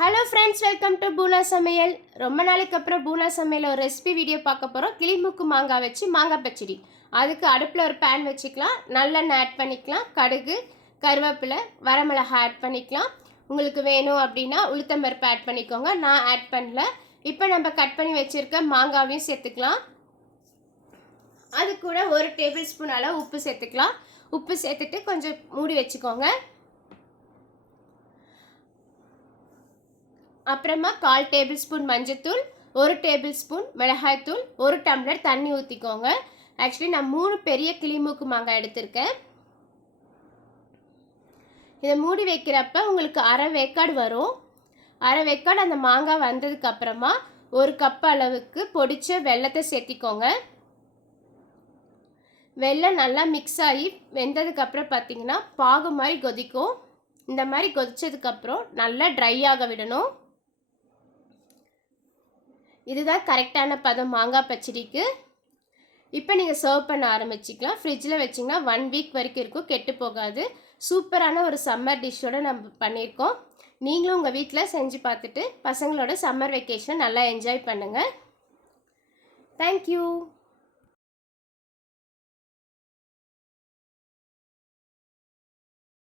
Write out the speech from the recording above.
Hello friends, welcome to பூனா சமையல். ரொம்ப நாளைக்கு அப்புறம் பூனா சமையல் ஒரு ரெசிபி வீடியோ பார்க்க போகிறோம். கிளிமுக்கு மாங்காய் வச்சு மாங்காய் பச்சடி. அதுக்கு அடுப்பில் ஒரு பேன் வச்சுக்கலாம். நல்லெண்ணெய் ஆட் பண்ணிக்கலாம். கடுகு, கருவேப்பிலை, வரமிளகாய் ஆட் பண்ணிக்கலாம். உங்களுக்கு வேணும் அப்படின்னா உளுத்தம்பருப்பு ஆட் பண்ணிக்கோங்க. நான் ஆட் பண்ணல. இப்போ நம்ம கட் பண்ணி வச்சுருக்க மாங்காவையும் சேர்த்துக்கலாம். அது கூட 1 டேபிள் ஸ்பூன் அளவு உப்பு சேர்த்துக்கலாம். உப்பு சேர்த்துட்டு கொஞ்சம் மூடி வச்சுக்கோங்க. அப்புறமா 1/4 டேபிள் ஸ்பூன் மஞ்சத்தூள், 1 டேபிள் ஸ்பூன் மிளகாய்த்தூள், 1 டம்ளர் தண்ணி ஊற்றிக்கோங்க. ஆக்சுவலி நான் 3 பெரிய கிளிமூக்கு மாங்காய் எடுத்திருக்கேன். இதை மூடி வைக்கிறப்ப உங்களுக்கு அரை வேக்காடு வரும். அரை வேக்காடு அந்த மாங்காய் வந்ததுக்கு அப்புறமா 1 கப் அளவுக்கு பொடிச்ச வெல்லத்தை சேர்த்திக்கோங்க. வெல்லம் நல்லா மிக்ஸ் ஆகி வெந்ததுக்கப்புறம் பார்த்தீங்கன்னா பாகு மாதிரி கொதிக்கும். இந்த மாதிரி கொதிச்சதுக்கப்புறம் நல்லா ட்ரை ஆக விடணும். இதுதான் கரெக்டான பதம் மாங்காய் பச்சடிக்கு. இப்போ நீங்கள் சர்வ் பண்ண ஆரம்பிச்சிக்கலாம். ஃப்ரிட்ஜில் வச்சிங்கன்னா 1 வீக் வரைக்கும் இருக்கும், கெட்டு போகாது. சூப்பரான ஒரு சம்மர் டிஷ்ஷோடு நம்ம பண்ணியிருக்கோம். நீங்களும் உங்கள் வீட்டில் செஞ்சு பார்த்துட்டு பசங்களோட சம்மர் வெக்கேஷனை நல்லா என்ஜாய் பண்ணுங்கள். தேங்க்யூ.